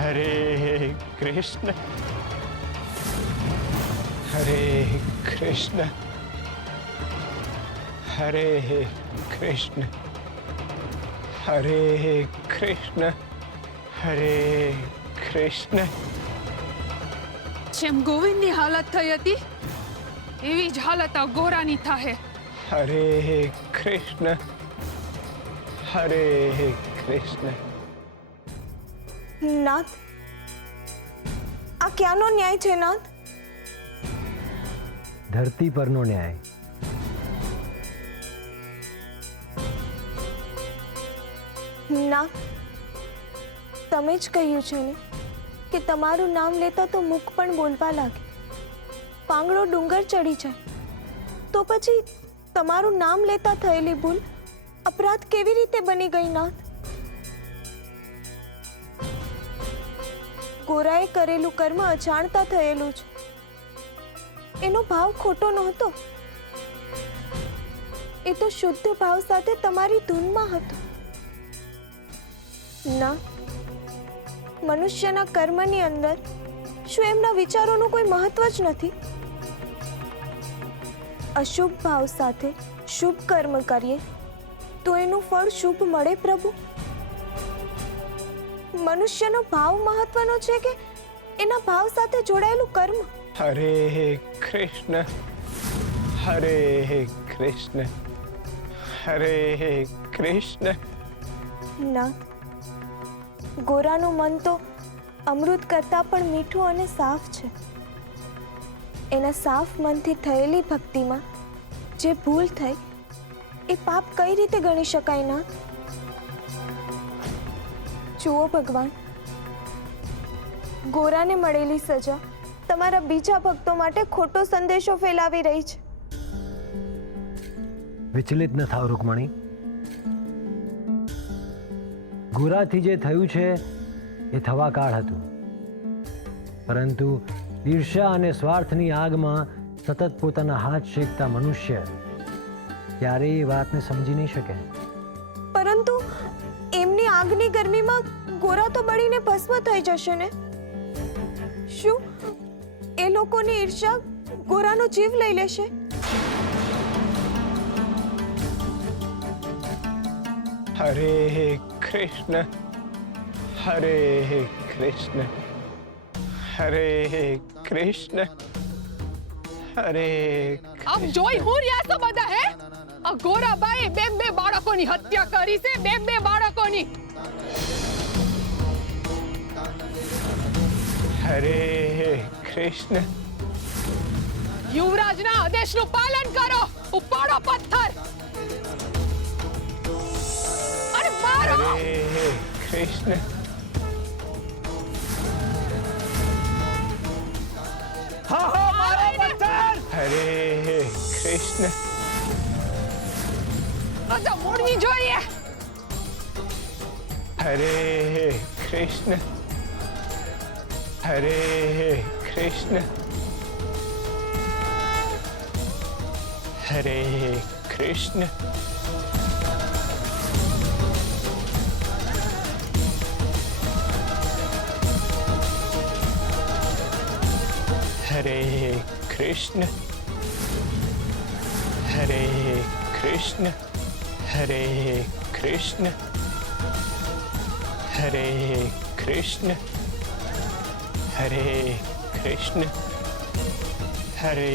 हरे कृष्ण हरे कृष्ण हरे कृष्ण हरे कृष्ण हरे कृष्ण। જેમ ગોવિંદની હાલત થઈ હતી એવી જ હાલત આ ગોરાની થાહે। हरे कृष्ण हरे कृष्ण। नाथ, आ क्यानो न्याय छे नाथ? धरती परनो न्याय। नाथ, तमे ज कह्युं छे ने के तमारुं नाम लेता तो मुख पण बोलवा लागे, પાંગળો ડુંગર ચડી જાય, તો પછી તમારું નામ લેતા થયેલી ભૂલ અપરાધ કેવી રીતે બની ગઈ નાથ? ગોરાએ કરેલું કર્મ અજાણતા થયેલું છે, એનો ભાવ ખોટો નહોતો, એ તો શુદ્ધ ભાવ સાથે તમારી ધૂનમાં હતો ના। મનુષ્યના કર્મની અંદર શું એમના વિચારોનું કોઈ મહત્વ જ નથી? અશુભ ભાવ સાથે શુભ કર્મ કરીએ તો એનું ફળ શુભ મળે પ્રભુ? મનુષ્યનો ભાવ મહત્વનો છે કે એના ભાવ સાથે જોડાયેલું કર્મ? हरे कृष्ण हरे कृष्ण हरे कृष्ण। ના, ગોરાનું મન તો અમૃત કરતા પણ મીઠું અને સાફ છે। એના સાફ મનથી થયેલી ભક્તિમાં જે ભૂલ થઈ એ પાપ કઈ રીતે ગણી શકાય ના? જુઓ ભગવાન, ગોરાને મળેલી સજા તમારા બીજા ભક્તો માટે ખોટો સંદેશો ફેલાવી રહી છે। વિચલિત ન થાવ રૂકમણી। ગોરાથી જે થયું છે એ થવા કાળ હતું, પરંતુ ઈર્ષ્યા અને સ્વાર્થની આગમાં સતત પોતાના હાથ શેકતા મનુષ્ય ક્યારેય એ વાતને સમજી નહીં શકે। પરંતુ એમની આગની ગરમીમાં ગોરા તો બળીને ભસ્મ થઈ જશે ને? શું એ લોકોની ઈર્ષ્યા ગોરાનો જીવ લઈ લેશે? हरे कृष्ण हरे कृष्ण हरे कृष्ण हरे। આપ જોઈ હું રહ્યા છો બધા હે? આ ગોરાબાએ બે બાળકોની હત્યા કરી છે, બે બાળકોની। हरे कृष्ण યુવરાજના આદેશનું પાલન કરો, ઉપાડો પથ્થર અને મારો। हरे कृष्ण હા મારો પથ્થર। हरे कृष्ण રાજા મોડવી જોઈએ। हरे कृष्ण हरे कृष्ण हरे कृष्ण हरे कृष्ण हरे कृष्ण हरे कृष्ण हरे कृष्ण हरे कृष्ण हरे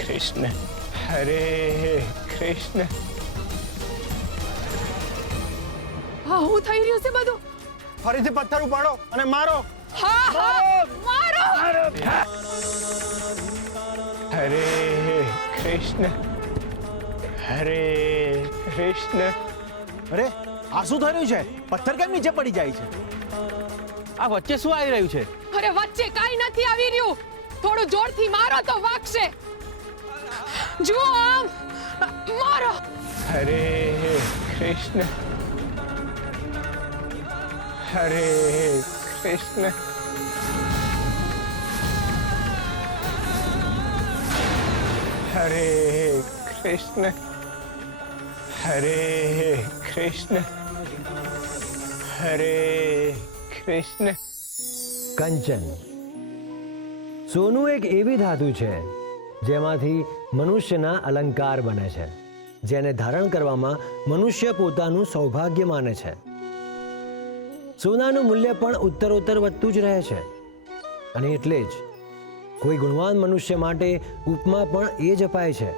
कृष्ण हरे कृष्ण। હા હું થઈ રહ્યું છે બધું? ફરીથી પથ્થર ઉપાડો અને મારો। હા મારો। हरे कृष्ण हरे कृष्ण। અરે આ શું થઈ રહ્યું છે? પથ્થર કેમ નીચે પડી જાય છે? આ વચ્ચે શું આવી રહ્યું છે? અરે વચ્ચે કાઈ નથી આવી રહ્યું, થોડું જોરથી મારો તો વાગશે। જુઓ આમ મારો। हरे कृष्ण हरे कृष्ण हरे कृष्ण हरे कृष्ण हरे कृष्ण કંચન. સોનું એક એવી ધાતુ છે જેમાંથી મનુષ્યના અલંકાર બને છે, જેને ધારણ કરવામાં મનુષ્ય પોતાનું સૌભાગ્ય માને છે. સોનાનું મૂલ્ય પણ ઉત્તરોત્તર વધતું જ રહે છે, અને એટલે જ કોઈ ગુણવાન મનુષ્ય માટે ઉપમા પણ એ જ અપાય છે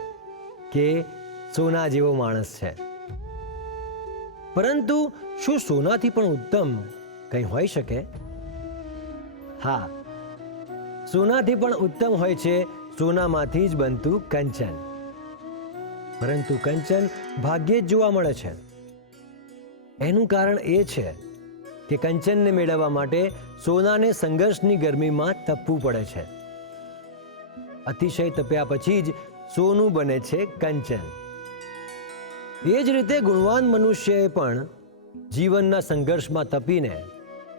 કે સોના જેવો માણસ છે. પરંતુ શું સોનાથી પણ ઉત્તમ કંઈ હોઈ શકે? હા, સોનાથી પણ ઉત્તમ હોય છે સોનામાંથી જ બનતું કંચન. પરંતુ કંચન ભાગ્યે જ જોવા મળે છે. એનું કારણ એ છે કે કંચનને મેળવવા માટે સોનાને સંઘર્ષની ગરમીમાં તપવું પડે છે. અતિશય તપ્યા પછી જ સોનું બને છે કંચન. એ જ રીતે ગુણવાન મનુષ્યએ પણ જીવનના સંઘર્ષમાં તપીને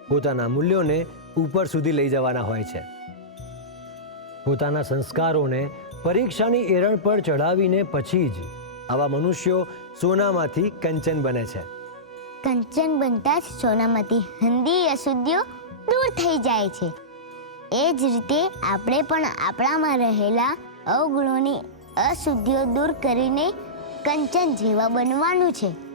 પોતાના મૂલ્યોને ઉપર સુધી લઈ જવાના હોય છે. પોતાના સંસ્કારોને પરીક્ષાની એરણ પર ચઢાવીને પછી જ આવા મનુષ્યો સોનામાંથી કંચન બને છે. કંચન બનતા જ સોનામાંથી હંધી અશુદ્ધિઓ દૂર થઈ જાય છે. એ જ રીતે આપણે પણ આપણામાં રહેલા અવગુણોની અશુદ્ધિઓ દૂર કરીને કંચન જેવા બનવાનું છે.